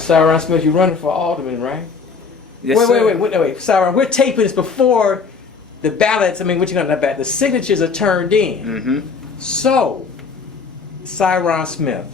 Syron Smith, you're running for alderman, right? Yes, wait, sir. wait, Syron, we're taping this before the ballots. I mean, what you got in that ballot? The signatures are turned in. Mm-hmm. So, Syron Smith,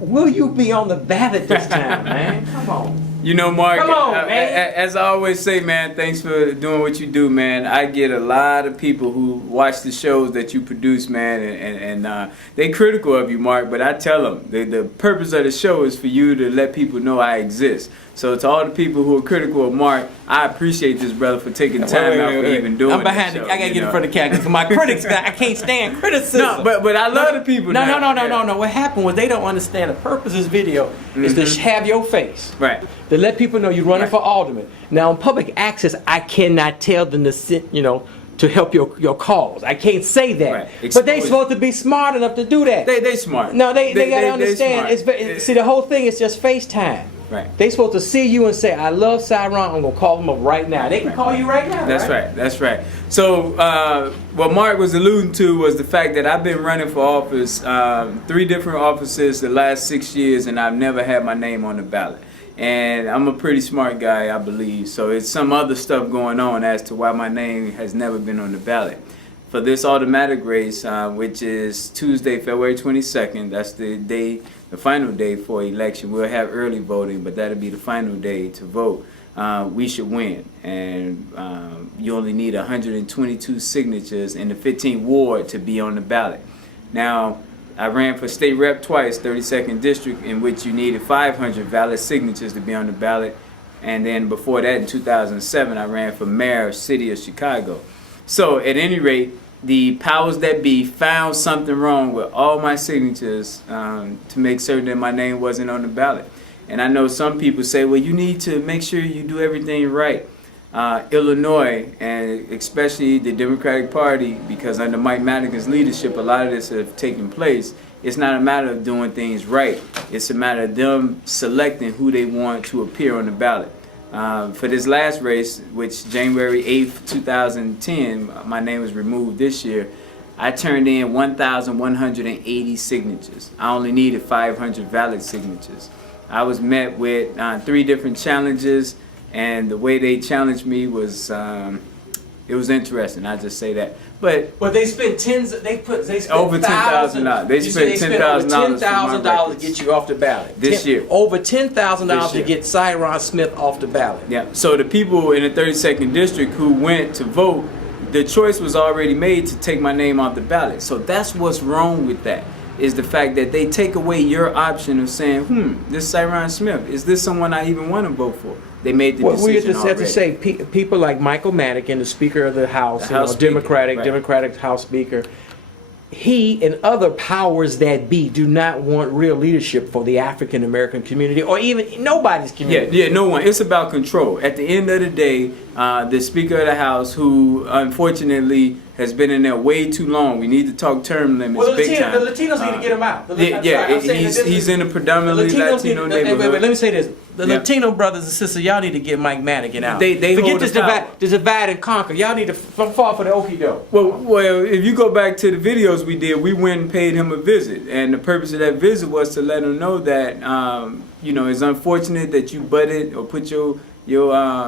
will you be on the ballot this time, man? Come on. You know, Mark, Come on, man. as I always say, man, thanks for doing what you do, man. I get a lot of people who watch the shows that you produce, man, and they critical of you, Mark, but I tell them the purpose of the show is for you to let people know I exist. So to all the people who are critical of Mark, I appreciate this brother for taking time out for even doing I'm behind this the, show, I gotta you get know? in front of the camera because my critics, I can't stand criticism. No, but I love the people. No. now. What happened was they don't understand the purpose of this video is to have your face. Right. To let people know you're running for alderman. Now, in public access, I cannot tell them to help your cause. I can't say that. Right. But they supposed to be smart enough to do that. They smart. No, they gotta understand. Smart. See, the whole thing is just FaceTime. Right. They supposed to see you and say, I love Syron, I'm gonna call them up right now. They can call you right now. That's right. So what Mark was alluding to was the fact that I've been running for office, 3 different offices the last 6 years, and I've never had my name on the ballot. And I'm a pretty smart guy, I believe. So it's some other stuff going on as to why my name has never been on the ballot. For this automatic race, which is Tuesday, February 22nd, that's the final day for election. We'll have early voting, but that'll be the final day to vote. We should win. And you only need 122 signatures in the 15th ward to be on the ballot. Now, I ran for state rep twice, 32nd district, in which you needed 500 valid signatures to be on the ballot. And then before that, in 2007, I ran for mayor of city of Chicago. So at any rate, the powers that be found something wrong with all my signatures to make certain that my name wasn't on the ballot. And I know some people say, well, you need to make sure you do everything right. Illinois, and especially the Democratic Party, because under Mike Madigan's leadership, a lot of this have taken place. It's not a matter of doing things right. It's a matter of them selecting who they want to appear on the ballot. For this last race, which January 8th, 2010, my name was removed this year, I turned in 1,180 signatures. I only needed 500 valid signatures. I was met with 3 different challenges, and the way they challenged me was, it was interesting. I just say that. But they spent spent over $10,000. They spent $10,000 to get you off the ballot this year. Over $10,000 to get Syron Smith off the ballot. Yeah. So the people in the 32nd district who went to vote, the choice was already made to take my name off the ballot. So that's what's wrong with that, is the fact that they take away your option of saying, this Syron Smith, is this someone I even want to vote for? They made the decision we just already. have to say people like Michael Madigan, the Speaker of the House, Democratic House Speaker, he and other powers that be do not want real leadership for the African American community or even nobody's community. Yeah, no one. It's about control. At the end of the day, the Speaker of the House, who unfortunately has been in there way too long, we need to talk term limits big time. The Latinos need to get him out. He's in a predominantly Latino neighborhood. Wait, let me say this. The Latino brothers and sisters, y'all need to get Mike Madigan out. They Forget hold this the power. divide and conquer. Y'all need to fall for the okie doke. Well, if you go back to the videos we did, we went and paid him a visit, and the purpose of that visit was to let him know that it's unfortunate that you butted or put your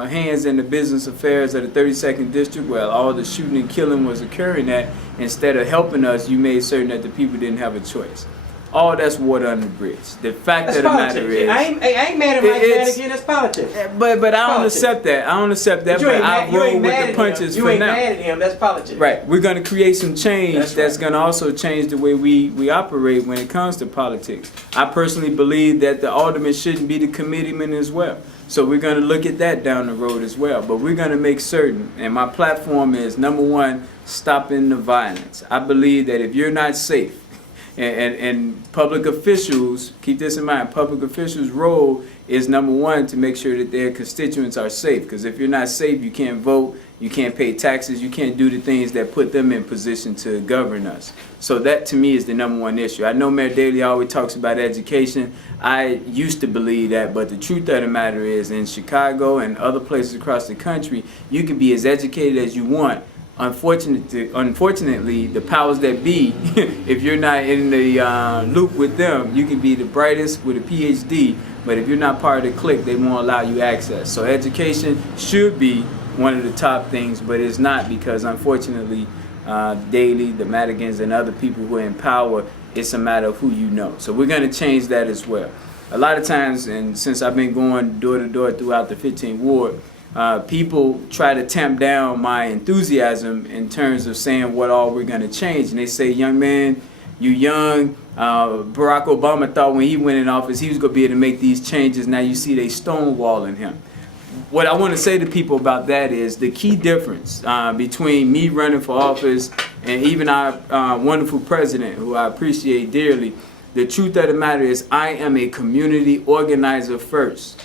hands in the business affairs of the 32nd district where all the shooting and killing was occurring at. Instead of helping us, you made certain that the people didn't have a choice. All that's water under the bridge. The fact of the matter is, I ain't mad at Mike Madigan. That's politics. But I don't accept that. I don't accept that. But I roll with the punches for now. You ain't mad at him. That's politics. Right. We're going to create some change that's going to also change the way we operate when it comes to politics. I personally believe that the alderman shouldn't be the committeeman as well. So we're going to look at that down the road as well. But we're going to make certain, and my platform is, number one, stopping the violence. I believe that if you're not safe, and public officials, keep this in mind, public officials' role is number one to make sure that their constituents are safe. Because if you're not safe, you can't vote, you can't pay taxes, you can't do the things that put them in position to govern us. So that to me is the number one issue. I know Mayor Daley always talks about education. I used to believe that, but the truth of the matter is in Chicago and other places across the country, you can be as educated as you want. Unfortunately, the powers that be, if you're not in the loop with them, you can be the brightest with a PhD, but if you're not part of the clique, they won't allow you access. So education should be one of the top things, but it's not, because unfortunately, Daily, the Madigans, and other people who are in power, it's a matter of who you know. So we're going to change that as well. A lot of times, and since I've been going door to door throughout the 15th Ward, people try to tamp down my enthusiasm in terms of saying what all we're going to change. And they say, young man, you young. Barack Obama thought when he went in office he was going to be able to make these changes. Now you see they stonewalling him. What I want to say to people about that is the key difference between me running for office and even our wonderful president, who I appreciate dearly. The truth of the matter is I am a community organizer first.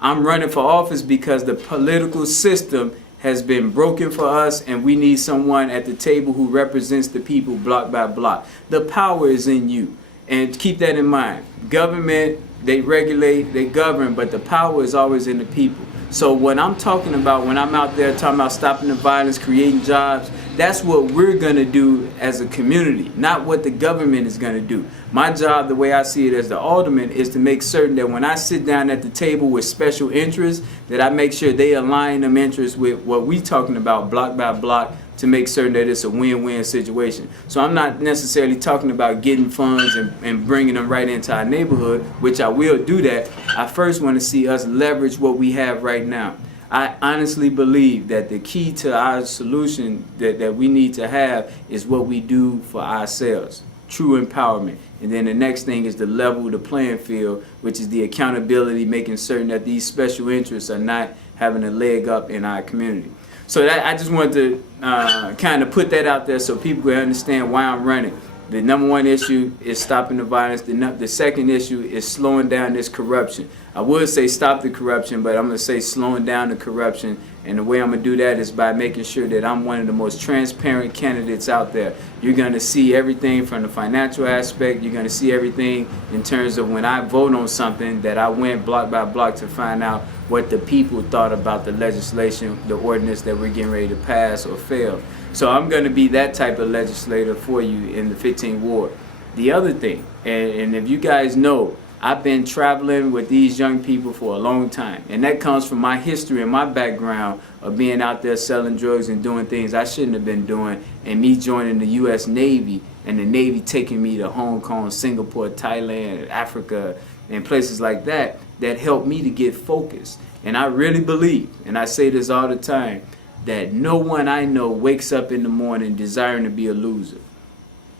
I'm running for office because the political system has been broken for us, and we need someone at the table who represents the people block by block. The power is in you, and keep that in mind. Government, they regulate, they govern, but the power is always in the people. So what I'm talking about when I'm out there talking about stopping the violence, creating jobs, that's what we're going to do as a community, not what the government is going to do. My job, the way I see it as the alderman, is to make certain that when I sit down at the table with special interests, that I make sure they align them interests with what we're talking about block by block, to make certain that it's a win-win situation. So I'm not necessarily talking about getting funds and bringing them right into our neighborhood, which I will do that. I first want to see us leverage what we have right now. I honestly believe that the key to our solution that we need to have is what we do for ourselves, true empowerment. And then the next thing is to level the playing field, which is the accountability, making certain that these special interests are not having a leg up in our community. So that, I just wanted to kind of put that out there so people can understand why I'm running. The number one issue is stopping the violence. The second issue is slowing down this corruption. I would say stop the corruption, but I'm going to say slowing down the corruption. And the way I'm going to do that is by making sure that I'm one of the most transparent candidates out there. You're going to see everything from the financial aspect. You're going to see everything in terms of when I vote on something that I went block by block to find out what the people thought about the legislation, the ordinance that we're getting ready to pass or fail. So I'm going to be that type of legislator for you in the 15th Ward. The other thing, and if you guys know, I've been traveling with these young people for a long time, and that comes from my history and my background of being out there selling drugs and doing things I shouldn't have been doing, and me joining the U.S. Navy, and the Navy taking me to Hong Kong, Singapore, Thailand, Africa, and places like that, that helped me to get focused. And I really believe, and I say this all the time, that no one I know wakes up in the morning desiring to be a loser.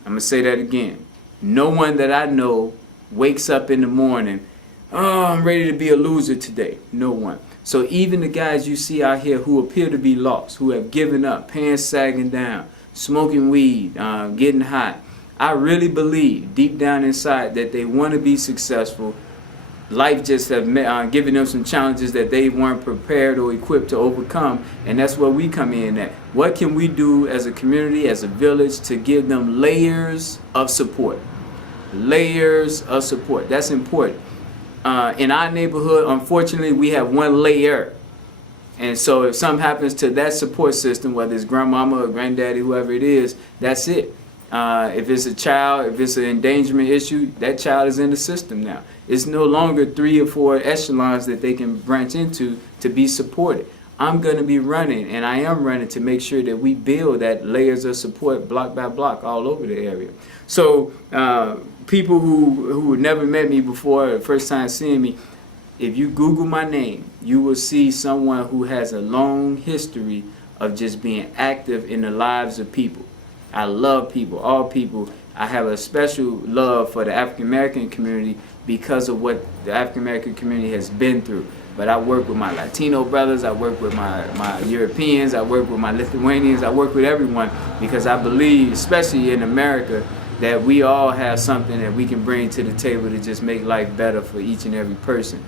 I'm going to say that again. No one that I know wakes up in the morning, oh, I'm ready to be a loser today. No one. So even the guys you see out here who appear to be lost, who have given up, pants sagging down, smoking weed, getting hot, I really believe deep down inside that they want to be successful. Life just have given them some challenges that they weren't prepared or equipped to overcome, and that's where we come in at. What can we do as a community, as a village, to give them layers of support? Layers of support. That's important. In our neighborhood, unfortunately, we have one layer. And so if something happens to that support system, whether it's grandmama or granddaddy, whoever it is, that's it. If it's a child, if it's an endangerment issue, that child is in the system now. It's no longer 3 or 4 echelons that they can branch into to be supported. I'm going to be running, and I am running, to make sure that we build that layers of support block by block all over the area. So people who never met me before, the first time seeing me, if you Google my name, you will see someone who has a long history of just being active in the lives of people. I love people, all people. I have a special love for the African American community because of what the African American community has been through. But I work with my Latino brothers, I work with my Europeans, I work with my Lithuanians, I work with everyone, because I believe, especially in America, that we all have something that we can bring to the table to just make life better for each and every person.